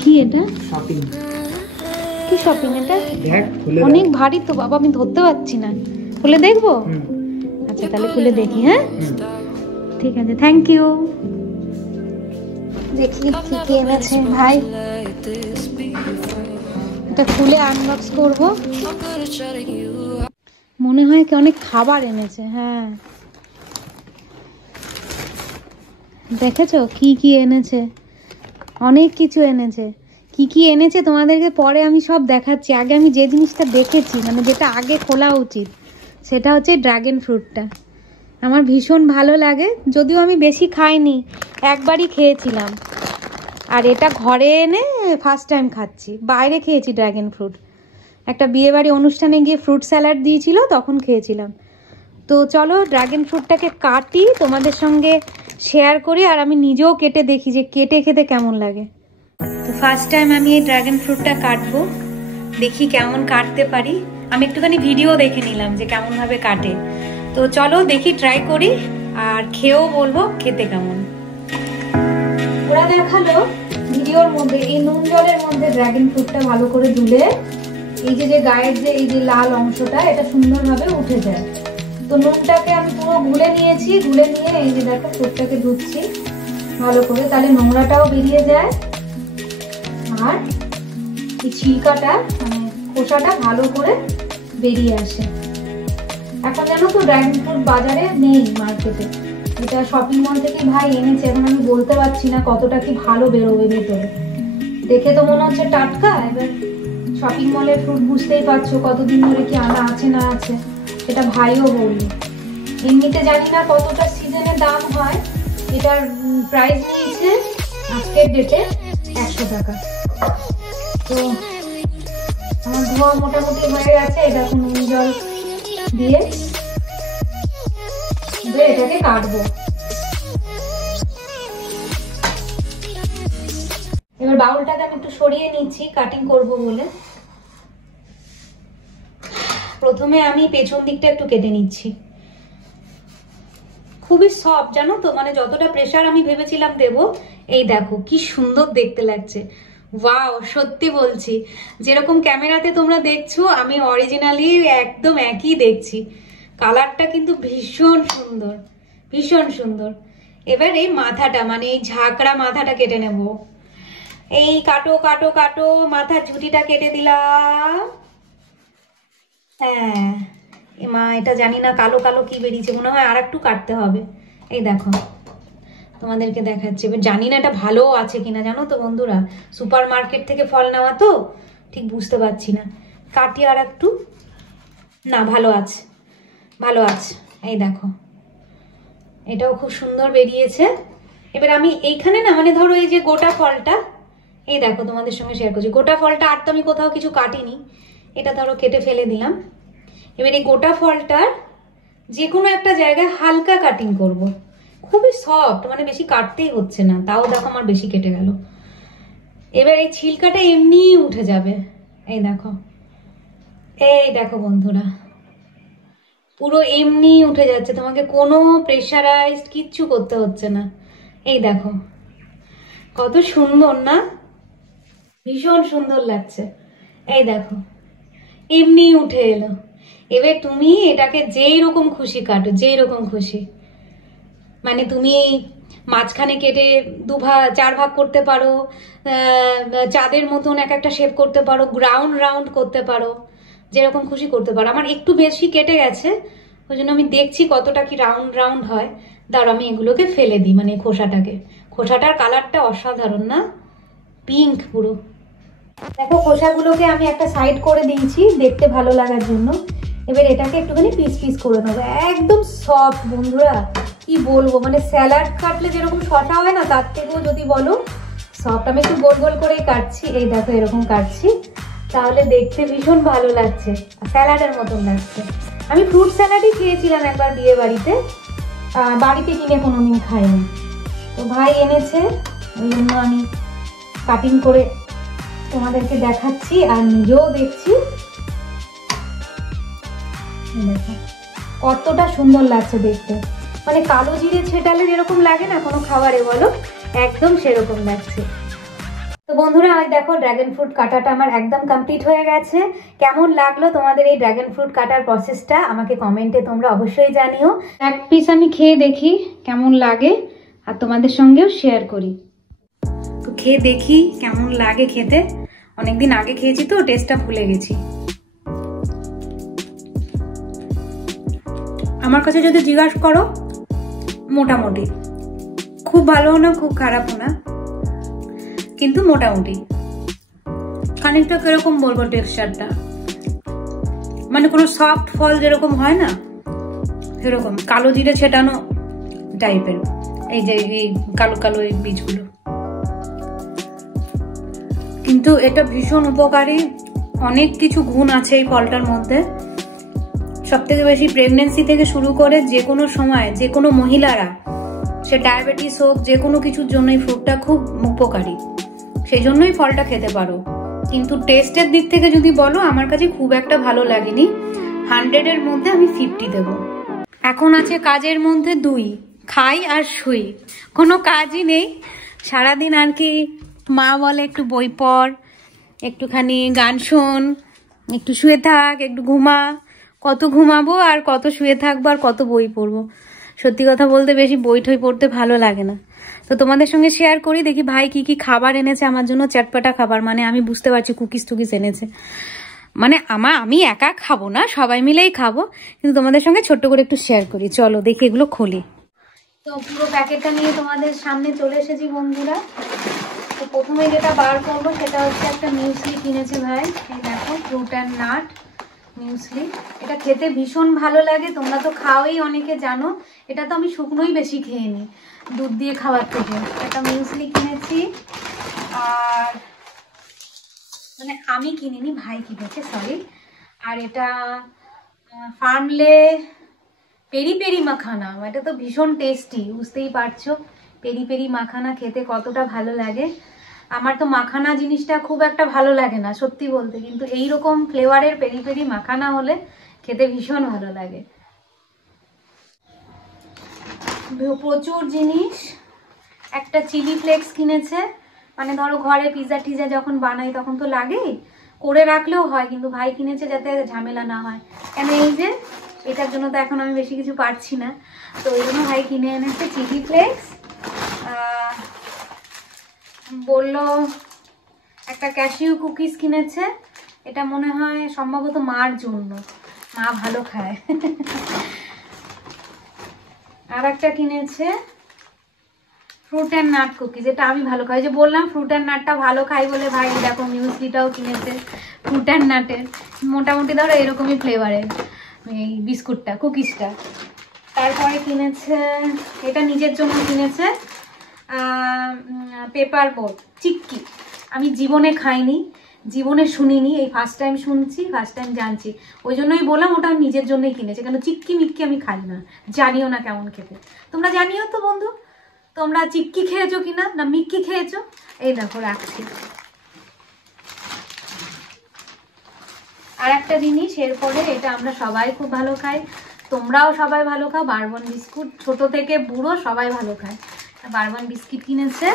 কি এটা? শপিং। কি শপিং এটা? অনেক ভারী তো বাবা, আমি ধরতে পারছি না। খুলে দেখবো? আচ্ছা তাহলে খুলে দেখি। হ্যাঁ ঠিক আছে, থ্যাংক ইউ। দেখি কি কি এনেছে ভাই। এটা খুলে আনবক্স করব। মনে হয় কি অনেক খাবার এনেছে। হ্যাঁ দেখেছো কি কি এনেছে? অনেক কিছু এনেছে। কি কি এনেছে তোমাদেরকে পরে আমি সব দেখাচ্ছি। আগে আমি যে জিনিসটা দেখেছি, মানে যেটা আগে খোলা উচিত, সেটা হচ্ছে ড্রাগন ফ্রুটটা। আমার ভীষণ ভালো লাগে, যদিও আমি বেশি খাইনি, একবারই খেয়েছিলাম। আর এটা ঘরে এনে ফার্স্ট টাইম খাচ্ছি। বাইরে খেয়েছি ড্রাগন ফ্রুট, একটা বিয়েবাড়ি অনুষ্ঠানে গিয়ে ফ্রুট স্যালাড দিয়েছিল, তখন খেয়েছিলাম। তো চলো ড্রাগন ফ্রুটটাকে কাটি, তোমাদের সঙ্গে শেয়ার করি, আর আমি নিজেও কেটে দেখি যে কেটে খেতে কেমন লাগে। তো ফার্স্ট টাইম আমি এই ড্রাগন ফ্রুটটা কাটবো, দেখি কেমন কাটতে পারি। আমি একটুখানি ভিডিও দেখে নিলাম যে কেমন ভাবে কাটে। তো চলো দেখি, ট্রাই করি, আর খেয়েও বলবো খেতে কেমন। ওরা দেখালো ভিডিওর মধ্যে এই নুন জলের মধ্যে ড্রাগন ফ্রুটটা ভালো করে ধুলে এই যে গায়ের যে এই যে লাল অংশটা, এটা সুন্দরভাবে উঠে যায়। তো নুনটাকে আমি পুরো গুলে নিয়েছি, গুলে নিয়ে এই যে দেখো ফ্রুটটাকে ধুচ্ছি ভালো করে, তাহলে নোংরাটাও বেরিয়ে যায় আর এই ছিলকাটা মানে খোসাটা ভালো করে বেরিয়ে আসে। এখন জানো তো ড্রাগন ফ্রুট বাজারে নেই মার্কেটে, এটা শপিং মল থেকে ভাই এনেছে। এখন আমি বলতে পারছি না কতটা কি ভালো বেরোবে ভেতরে। দেখে তো মনে হচ্ছে টাটকা, এবার শপিং মলের ফ্রুট বুঝতেই পারছো কতদিন ধরে কি আনা আছে না আছে, সেটা ভাইও বললো। এমনিতে জানি না কতটা সিজনে দাম হয়। এটার প্রাইস নিয়েছে আজকের ডেটে 100 টাকা। তো আমার ধোয়া মোটামুটি হয়ে গেছে। এটা এখন নুন জল দিয়ে এটাকে কাটবো। এবার বাউলটাকে আমি একটু সরিয়ে নিচ্ছি কাটিং করব বলে। প্রথমে আমি পেছন দিকটা একটু কেটে নিচ্ছি। খুবই সফট জানো তো, মানে যতটা প্রেসার আমি ভেবেছিলাম দেব, এই দেখো কি সুন্দর দেখতে লাগছে। ওয়াও, সত্যি বলছি, যেরকম ক্যামেরাতে তোমরা দেখছো আমি অরিজিনালি একদম একই দেখছি। কালারটা কিন্তু ভীষণ সুন্দর, ভীষণ সুন্দর। এবার এই মাথাটা, মানে এই ঝাঁকড়া মাথাটা কেটে নেব। এই কাটো কাটো কাটো, মাথার ঝুঁটিটা কেটে দিলাম। হ্যাঁ মা, এটা জানি না কালো কালো কি বেরিয়েছে, মনে হয় আর একটু কাটতে হবে। এই দেখো তোমাদেরকে দেখাচ্ছি। এবার জানি না এটা ভালো আছে কিনা, জানো তো বন্ধুরা, সুপার মার্কেট থেকে ফল নেওয়া তো ঠিক বুঝতে পারছি না। কাটি আর একটু। না, ভালো আছে, ভালো আছে। এই দেখো এটাও খুব সুন্দর বেরিয়েছে। এবার আমি এইখানে না, মানে ধরো এই যে গোটা ফলটা, এই দেখো তোমাদের সঙ্গে শেয়ার করছি, গোটা ফলটা আর তো আমি কোথাও কিছু কাটিনি, এটা ধরো কেটে ফেলে দিলাম। এবার এই গোটা ফলটার যে কোনো একটা জায়গায় হালকা কাটিং করব। খুবই সফট, মানে বেশি কাটতেই হচ্ছে না, তাও দেখো আমার বেশি কেটে গেল। এবার এই ছিলকাটা এমনিই উঠে যাবে। এই দেখো, এই দেখো বন্ধুরা, পুরো এমনি উঠে যাচ্ছে, তোমাকে কোনো প্রেশারাইজড কিচ্ছু করতে হচ্ছে না। এই দেখো কত সুন্দর না, ভীষণ সুন্দর লাগছে। এই দেখো এমনি উঠে এলো। এবার তুমি এটাকে যেই রকম খুশি কাটো, যেই রকম খুশি, মানে তুমি মাঝখানে কেটে 2 ভাগ 4 ভাগ করতে পারো, চাঁদের মতন এক একটা শেপ করতে পারো, রাউন্ড রাউন্ড করতে পারো, যেরকম খুশি করতে পারো। আমার একটু বেশি কেটে গেছে, ওই জন্য আমি দেখছি কতটা কি রাউন্ড রাউন্ড হয়। দাঁড়ো আমি এগুলোকে ফেলে দিই, মানে খোসাটাকে। খোসাটার কালারটা অসাধারণ না, পিঙ্ক পুরো। দেখো খোসাগুলোকে আমি একটা সাইড করে দিয়েছি দেখতে ভালো লাগার জন্য। এবার এটাকে একটুখানি পিস পিস করে নেবো, একদম সফট বন্ধুরা, কি বলবো, মানে স্যালাড কাটলে যেরকম শসা হয় না, তার থেকেও যদি বলো সফট। আমি একটু গোল গোল করেই কাটছি, এই দেখো এরকম কাটছি, তাহলে দেখতে ভীষণ ভালো লাগছে, স্যালাডের মতন লাগছে। আমি ফ্রুট স্যালাডই খেয়েছিলাম একবার বিয়ে বাড়িতে, বাড়িতে কিনে কোনোদিন খাইনি। তো ভাই এনেছে, ওই জন্য আমি কাটিং করে তোমাদেরকে দেখাচ্ছি আর নিজেও দেখছি। দেখো কতটা সুন্দর লাগছে দেখতে, মানে কালো জিরে ছেটালে যেরকম লাগে না কোনো খাবারে বলো, একদম সেরকম লাগছে। তো বন্ধুরা ওই দেখো ড্রাগন ফ্রুট কাটাটা আমার একদম কমপ্লিট হয়ে গেছে। কেমন লাগলো তোমাদের এই ড্রাগন ফ্রুট কাটার প্রসেসটা আমাকে কমেন্টে তোমরা অবশ্যই জানিও। এক পিস আমি খেয়ে দেখি কেমন লাগে আর তোমাদের সঙ্গেও শেয়ার করি। তো খেয়ে দেখি কেমন লাগে খেতে। অনেকদিন আগে খেয়েছি তো টেস্টটা ভুলে গেছি। আমার কাছে যদি জিজ্ঞাসা করো মোটামুটি, খুব ভালো না খুব খারাপও না, কিন্তু মোটামুটি। খানিকটা কিরকম বলবো টেক্সচারটা, মানে কোনো সফট ফল যেরকম হয় না সেরকম, কালো জিরে ছেটানো টাইপের। এই যে এই কালো কালো এই বীজগুলো, কিন্তু এটা ভীষণ উপকারী। অনেক কিছু গুণ আছে এই ফলটার মধ্যে। সব থেকে বেশি প্রেগনেন্সি থেকে শুরু করে যে কোনো সময় যে কোনো মহিলারা, সে ডায়াবেটিস হোক, যে কোনো কিছুর জন্য এই ফ্রুটটা খুব উপকারী। সেই জন্যই ফলটা খেতে পারো। কিন্তু টেস্টের দিক থেকে যদি বলো, আমার কাছে খুব একটা ভালো লাগেনি। 100-এর মধ্যে আমি 50 দেব। এখন আছে কাজের মধ্যে 2, খাই আর শুই। কোনো কাজই নেই সারাদিন আর কি। মা বলে একটু বই পড়, একটুখানি গান শোন, একটু শুয়ে থাক, একটু ঘুমা। কত ঘুমাবো আর কত শুয়ে থাকবো আর কত বই পড়বো। সত্যি কথা বলতে বেশি বই ঠই পড়তে ভালো লাগে না। তো তোমাদের সঙ্গে শেয়ার করি, দেখি ভাই কি কি খাবার এনেছে আমার জন্য, চটপটা খাবার। মানে আমি বুঝতে পারছি কুকিজ টুকিজ এনেছে, মানে আমি একা খাবো না, সবাই মিলেই খাবো, কিন্তু তোমাদের সঙ্গে ছোট্ট করে একটু শেয়ার করি। চলো দেখি এগুলো খুলি। তো পুরো প্যাকেটটা নিয়ে তোমাদের সামনে চলে এসেছি বন্ধুরা। তো প্রথমে যেটা বার করবো সেটা হচ্ছে একটা মিউসলি কিনেছে ভাই। এই দেখো ফ্রুট অ্যান্ড নাট মিউসলি। এটা খেতে ভীষণ ভালো লাগে, তোমরা তো খাওয়াই, অনেকে জানো। এটা তো আমি শুকনোই বেশি খেয়ে নিই দুধ দিয়ে খাওয়ার থেকে। একটা মিউসলি কিনেছি, আর মানে আমি কিনিনি, ভাই কিনেছে, সরি। আর এটা ফার্মলে পেরি পেরি মাখানা। এটা তো ভীষণ টেস্টি, বুঝতেই পারছো পেরি পেরি মাখানা খেতে কতটা ভালো লাগে। আমার তো মাখানা জিনিসটা খুব একটা ভালো লাগে না সত্যি বলতে, কিন্তু এইরকম ফ্লেভারের পেরি পেরি মাখানা হলে খেতে ভীষণ ভালো লাগে। প্রচুর জিনিস। একটা চিলি ফ্লেক্স কিনেছে, মানে ধরো ঘরে পিৎজা টিজা যখন বানাই তখন তো লাগেই, করে রাখলেও হয়, কিন্তু ভাই কিনেছে যাতে ঝামেলা না হয়। কেন এই যে এটার জন্য তো এখন আমি বেশি কিছু পারছি না, তো ওই জন্য ভাই কিনে এনেছে চিলি ফ্লেক্স। বললো একটা ক্যাশিউ কুকিজ কিনেছে, এটা মনে হয় সম্ভবত মার জন্য, মা ভালো খায়। আর একটা কিনেছে ফ্রুট অ্যান্ড নাট কুকিজ, এটা আমি ভালো খাই। যে বললাম ফ্রুট অ্যান্ড নাটটা ভালো খাই বলে ভাই দেখো মিউসলিটাও কিনেছে ফ্রুট অ্যান্ড নাটের, মোটামুটি ধরো এরকমই ফ্লেভারের এই বিস্কুটটা, কুকিজটা। তারপরে কিনেছে, এটা নিজের জন্য কিনেছে পেপার বোট চিক্কি। আমি জীবনে খাইনি, জীবনে শুনিনি, এই ফার্স্ট টাইম শুনছি, ফার্স্ট টাইম জানছি। ওই জন্যই বললাম ওটা আমি নিজের জন্যই কিনেছি, কেন চিক্কি মিক্কি আমি খাই না, জানিও না কেমন খেতে। তোমরা জানিও তো বন্ধু, তোমরা চিক্কি খেয়েছো কিনা, না মিক্কি খেয়েছো? এই দেখো রাখছি। আর একটা জিনিস এরপরে, এটা আমরা সবাই খুব ভালো খাই, তোমরাও সবাই ভালো খাও, বারবন বিস্কুট। ছোট থেকে বুড়ো সবাই ভালো খায়। বারবন বিস্কিট কিনেছে।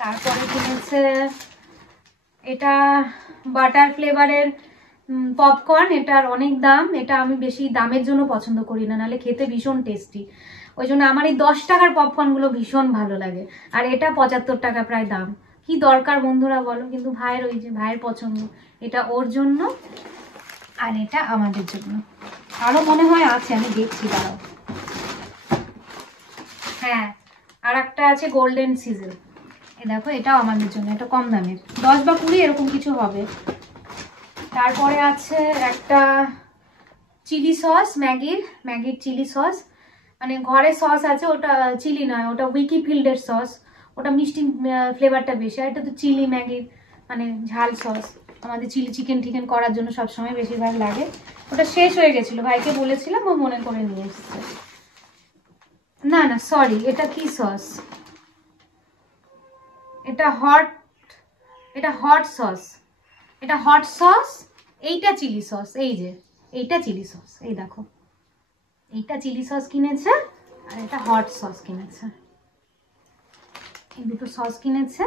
তারপরে কিনেছে এটা বাটার ফ্লেভারের পপকর্ন। এটার অনেক দাম, এটা আমি বেশি দামের জন্য পছন্দ করি না, নাহলে খেতে ভীষণ টেস্টি। ওই জন্য আমার এই 10 টাকার পপকর্নগুলো ভীষণ ভালো লাগে। আর এটা 75 টাকা প্রায় দাম। কি দরকার বন্ধুরা বলো, কিন্তু ভাইয়ের ওই যে ভাইয়ের পছন্দ, এটা ওর জন্য আর এটা আমাদের জন্য। আরো মনে হয় আছে, আমি দেখছি দাঁড়াও। হ্যাঁ, আর একটা আছে গোল্ডেন সিজন, এই দেখো এটাও আমাদের জন্য, এটা কম দামের, 10 বা 20 এরকম কিছু হবে। তারপরে আছে একটা চিলি সস, ম্যাগির চিলি সস, মানে ঘরে সস আছে, ওটা চিলি নয়, ওটা উইকিফিল্ডের সস, ওটা মিষ্টি ফ্লেভারটা বেশি। আর এটা তো চিলি ম্যাগির মানে ঝাল সস, আমাদের চিলি চিকেন টিকেন করার জন্য সবসময় বেশিরভাগ লাগে। ওটা শেষ হয়ে গেছিলো, ভাইকে বলেছিলাম, ও মনে করে নিয়ে এসছে। না না সরি, এটা কি সস, এটা হট সস, এটা হট সস, এইটা চিলি সস, এই যে এইটা চিলি সস, এই দেখো এইটা চিলি সস কিনেছে। আর এটা হট সস কিনেছে, এই দুটো সস কিনেছে।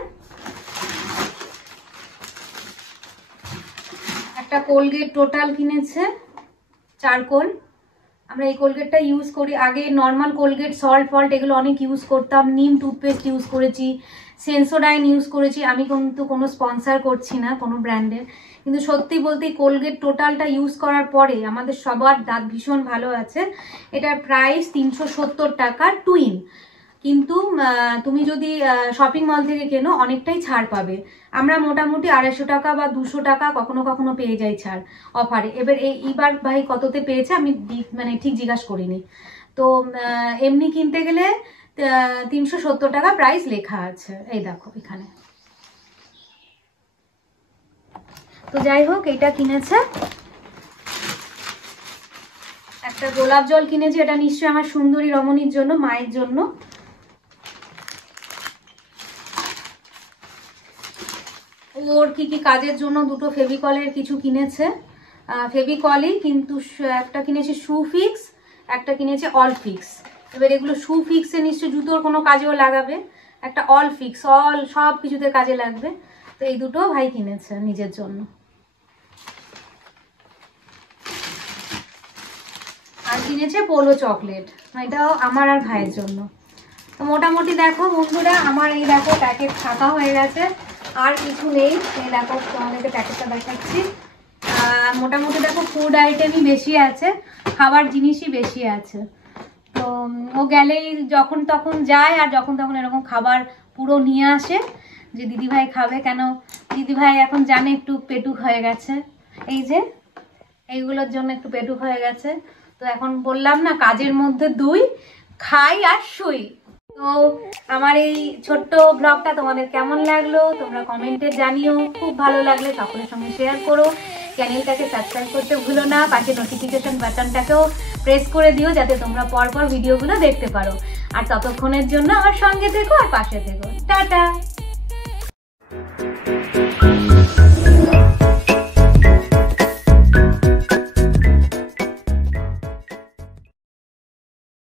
একটা কোলগেট টোটাল কিনেছে, চারকোল। আমরা এই কোলগেটটা ইউজ করি, আগে নর্মাল কোলগেট সল্ট ফল্ট এগুলো অনেক ইউজ করতাম, নিম টুথপেস্ট ইউজ করেছি, সেন্সোডাইন ইউজ করেছি। আমি কিন্তু কোনো স্পন্সার করছি না কোনো ব্র্যান্ডের, কিন্তু সত্যি বলতে কোলগেট টোটালটা ইউজ করার পরে আমাদের সবার দাঁত ভীষণ ভালো আছে। এটার প্রাইস 370 টাকা টুইন, কিন্তু তুমি যদি শপিং মল থেকে কেনো অনেকটাই ছাড় পাবে। আমরা মোটামুটি 250 টাকা বা 200 টাকা কখনো কখনো পেয়ে যাই ছাড় অফারে। এবার এইবার ভাই কততে পেয়েছে আমি মানে ঠিক জিজ্ঞাসা করিনি। তো এমনি কিনতে গেলে 370 টাকা প্রাইস লেখা আছে, এই দেখো এখানে। তো যাই হোক, এটা কিনেছে। একটা গোলাপ জল কিনেছি, এটা নিশ্চয়ই আমার সুন্দরী রমণীর জন্য, মায়ের জন্য। ওর কি কি কাজের জন্য দুটো ফেভিকলের কিছু কিনেছে, ফেভিকলই, কিন্তু একটা কিনেছে শু ফিক্স, একটা কিনেছে অল ফিক্স। এবার এগুলো শু ফিক্সে নিশ্চয়ই জুতোর কোনো কাজেও লাগাবে, একটা অল ফিক্স, অল সব কিছুতে কাজে লাগবে। তো এই দুটো ভাই কিনেছে নিজের জন্য। আর কিনেছে পোলো চকলেট, এটাও আমার আর ভাইয়ের জন্য। তো মোটামুটি দেখো বন্ধুরা, আমার এই দেখো প্যাকেট ফাঁকা হয়ে গেছে, আর কিছু নেই। এই দেখো তোমাদেরকে প্যাকেটটা দেখাচ্ছি। মোটামুটি দেখো ফুড আইটেমই বেশি আছে, খাবার জিনিসই বেশি আছে। তো ও গেলেই যখন তখন যায়, আর যখন তখন এরকম খাবার পুরো নিয়ে আসে যে দিদিভাই খাবে। কেন দিদিভাই এখন জানে একটু পেটুক হয়ে গেছে, এই যে এইগুলোর জন্য একটু পেটুক হয়ে গেছে। তো এখন বললাম না, কাজের মধ্যে দুই, খাই আর শুই। তো আমার এই ছোট্ট ব্লগটা তোমাদের কেমন লাগলো তোমরা কমেন্টে জানিও। খুব ভালো লাগলে সকলের সঙ্গে শেয়ার করো, চ্যানেলটাকে সাবস্ক্রাইব করতে ভুলো না, পাশে নোটিফিকেশন বাটনটাকেও প্রেস করে দিও যাতে তোমরা পরপর ভিডিওগুলো দেখতে পারো। আর ততক্ষণের জন্য আমার সঙ্গে থেকো আর পাশে থেকো। টাটা।